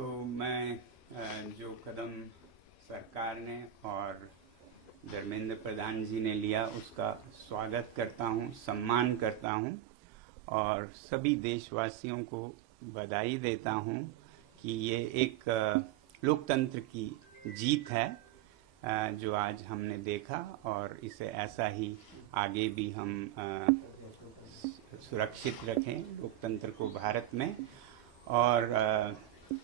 तो मैं जो कदम सरकार ने और धर्मेंद्र प्रधान जी ने लिया उसका स्वागत करता हूँ, सम्मान करता हूँ और सभी देशवासियों को बधाई देता हूँ कि ये एक लोकतंत्र की जीत है जो आज हमने देखा और इसे ऐसा ही आगे भी हम सुरक्षित रखें लोकतंत्र को भारत में। और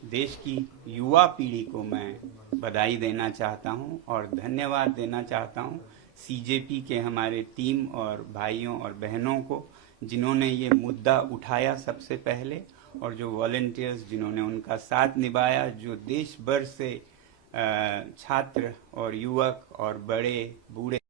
देश की युवा पीढ़ी को मैं बधाई देना चाहता हूं और धन्यवाद देना चाहता हूं सीजेपी के हमारे टीम और भाइयों और बहनों को जिन्होंने ये मुद्दा उठाया सबसे पहले, और जो वॉलंटियर्स जिन्होंने उनका साथ निभाया, जो देश भर से छात्र और युवक और बड़े बूढ़े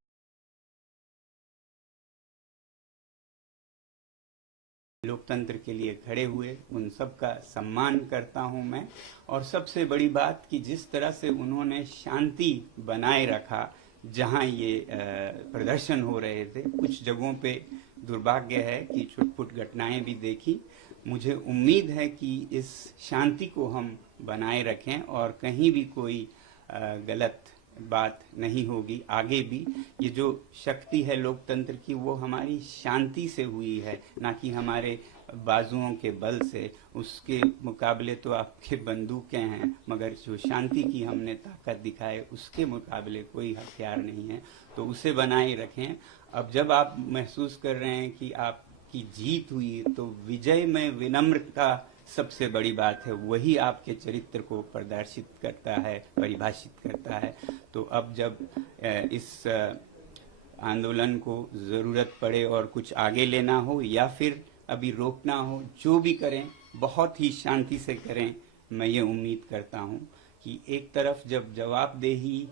लोकतंत्र के लिए खड़े हुए, उन सब का सम्मान करता हूं मैं। और सबसे बड़ी बात कि जिस तरह से उन्होंने शांति बनाए रखा जहां ये प्रदर्शन हो रहे थे, कुछ जगहों पे दुर्भाग्य है कि छुटपुट घटनाएं भी देखी। मुझे उम्मीद है कि इस शांति को हम बनाए रखें और कहीं भी कोई गलत बात नहीं होगी आगे भी। ये जो शक्ति है लोकतंत्र की वो हमारी शांति से हुई है, ना कि हमारे बाजुओं के बल से। उसके मुकाबले तो आपके बंदूकें हैं, मगर जो शांति की हमने ताकत दिखाए उसके मुकाबले कोई हथियार नहीं है, तो उसे बनाए रखें। अब जब आप महसूस कर रहे हैं कि आपकी जीत हुई, तो विजय में विनम्रता सबसे बड़ी बात है, वही आपके चरित्र को प्रदर्शित करता है, परिभाषित करता है। तो अब जब इस आंदोलन को ज़रूरत पड़े और कुछ आगे लेना हो या फिर अभी रोकना हो, जो भी करें बहुत ही शांति से करें। मैं ये उम्मीद करता हूँ कि एक तरफ जब जवाबदेही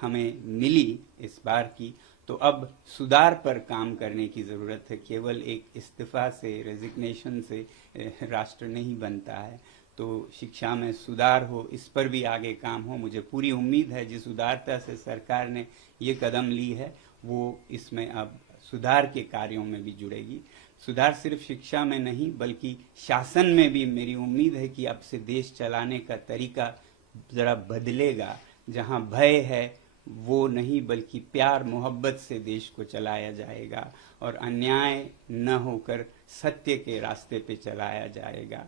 हमें मिली इस बार की, तो अब सुधार पर काम करने की ज़रूरत है। केवल एक इस्तीफा से, रेजिग्नेशन से राष्ट्र नहीं बनता है। तो शिक्षा में सुधार हो, इस पर भी आगे काम हो। मुझे पूरी उम्मीद है जिस उदारता से सरकार ने ये कदम ली है वो इसमें अब सुधार के कार्यों में भी जुड़ेगी। सुधार सिर्फ शिक्षा में नहीं बल्कि शासन में भी मेरी उम्मीद है कि अब से देश चलाने का तरीका ज़रा बदलेगा। जहाँ भय है वो नहीं बल्कि प्यार मोहब्बत से देश को चलाया जाएगा और अन्याय न होकर सत्य के रास्ते पे चलाया जाएगा।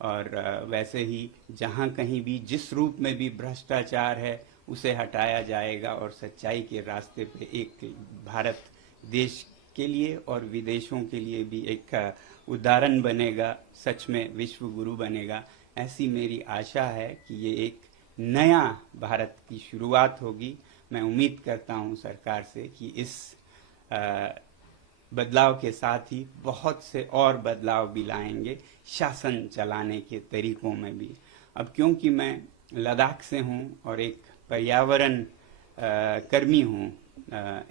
और वैसे ही जहाँ कहीं भी जिस रूप में भी भ्रष्टाचार है उसे हटाया जाएगा और सच्चाई के रास्ते पे एक भारत देश के लिए और विदेशों के लिए भी एक उदाहरण बनेगा, सच में विश्व गुरु बनेगा। ऐसी मेरी आशा है कि ये एक नया भारत की शुरुआत होगी। मैं उम्मीद करता हूं सरकार से कि इस बदलाव के साथ ही बहुत से और बदलाव भी लाएंगे शासन चलाने के तरीकों में भी। अब क्योंकि मैं लद्दाख से हूं और एक पर्यावरण कर्मी हूं,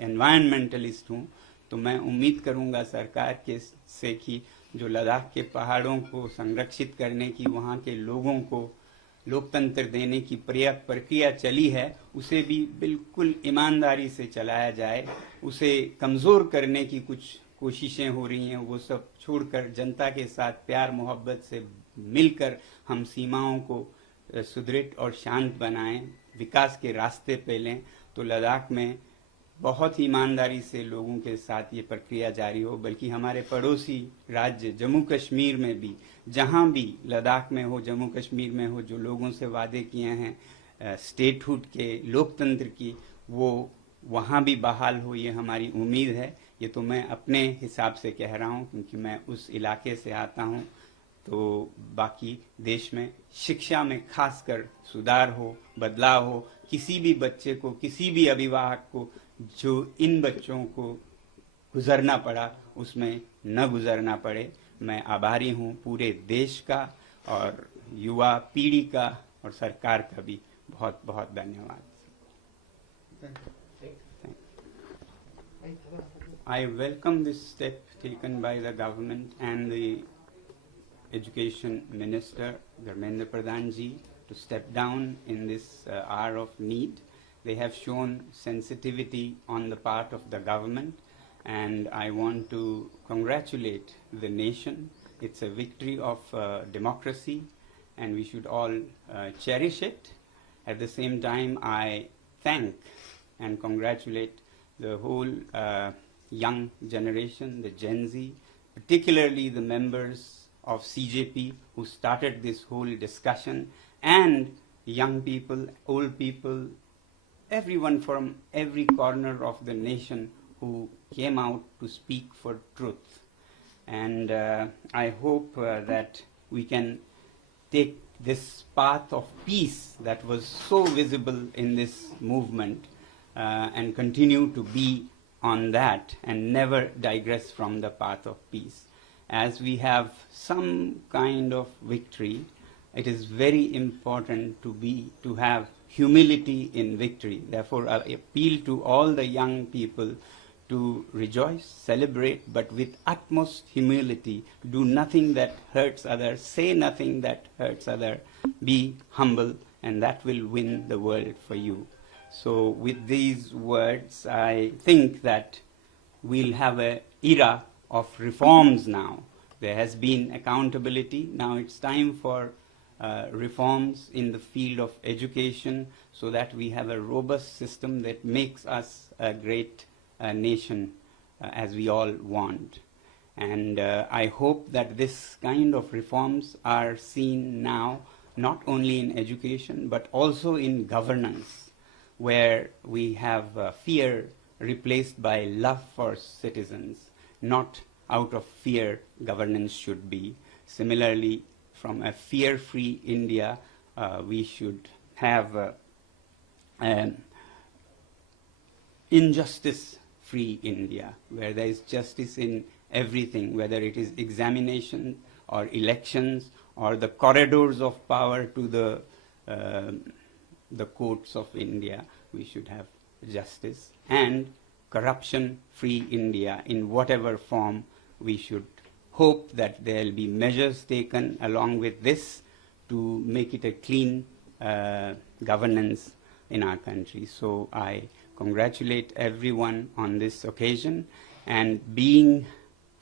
एनवायरमेंटलिस्ट हूं, तो मैं उम्मीद करूंगा सरकार के से कि जो लद्दाख के पहाड़ों को संरक्षित करने की, वहां के लोगों को लोकतंत्र देने की प्रक्रिया चली है, उसे भी बिल्कुल ईमानदारी से चलाया जाए। उसे कमज़ोर करने की कुछ कोशिशें हो रही हैं, वो सब छोड़कर जनता के साथ प्यार मोहब्बत से मिलकर हम सीमाओं को सुदृढ़ और शांत बनाएं, विकास के रास्ते पे लें। तो लद्दाख में बहुत ही ईमानदारी से लोगों के साथ ये प्रक्रिया जारी हो। बल्कि हमारे पड़ोसी राज्य जम्मू कश्मीर में भी, जहाँ भी लद्दाख में हो, जम्मू कश्मीर में हो, जो लोगों से वादे किए हैं स्टेटहुड के, लोकतंत्र की, वो वहाँ भी बहाल हो, ये हमारी उम्मीद है। ये तो मैं अपने हिसाब से कह रहा हूँ क्योंकि मैं उस इलाके से आता हूँ। तो बाकी देश में शिक्षा में खासकर सुधार हो, बदलाव हो। किसी भी बच्चे को, किसी भी अभिभावक को जो इन बच्चों को गुजरना पड़ा उसमें न गुजरना पड़े। मैं आभारी हूँ पूरे देश का और युवा पीढ़ी का और सरकार का भी बहुत बहुत धन्यवाद। I welcome this step taken by the government and the Education Minister Dharmendra Pradhan ji to step down in this hour of need. They have shown sensitivity on the part of the government, and I want to congratulate the nation. It's a victory of democracy, and we should all cherish it. At the same time, I thank and congratulate the whole young generation, the Gen Z, particularly the members of CJP who started this whole discussion, and young people, old people, everyone from every corner of the nation who came out to speak for truth. And I hope that we can take this path of peace that was so visible in this movement and continue to be on that and never digress from the path of peace. As we have some kind of victory, it is very important to have humility in victory. Therefore, I appeal to all the young people to rejoice, celebrate, but with utmost humility. Do nothing that hurts others, say nothing that hurts others, be humble, and that will win the world for you. So with these words, I think that we'll have an era of reforms now. There has been accountability. Now it's time for reforms in the field of education so that we have a robust system that makes us a great nation as we all want. And I hope that this kind of reforms are seen now not only in education but also in governance, where we have fear replaced by love for citizens. Not out of fear governance should be. Similarly, from a fear-free India, we should have injustice-free India, where there is justice in everything, whether it is examination or elections or the corridors of power to the courts of India. We should have justice and corruption-free India in whatever form. We should hope that there will be measures taken along with this to make it a clean governance in our country. So I congratulate everyone on this occasion, and being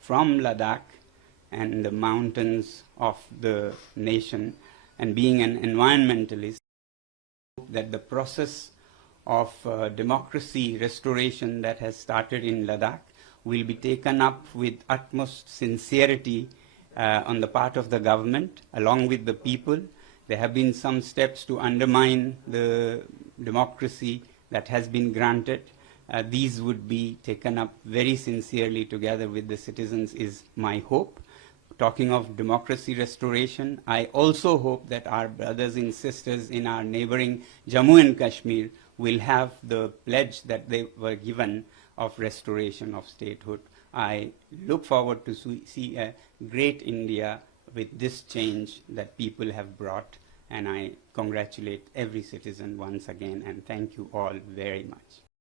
from Ladakh and the mountains of the nation and being an environmentalist, that the process of democracy restoration that has started in Ladakh will be taken up with utmost sincerity on the part of the government along with the people. There have been some steps to undermine the democracy that has been granted. These would be taken up very sincerely together with the citizens is my hope. Talking of democracy restoration, I also hope that our brothers and sisters in our neighboring Jammu and Kashmir will have the pledge that they were given of restoration of statehood. I look forward to see a great India with this change that people have brought, and I congratulate every citizen once again and thank you all very much.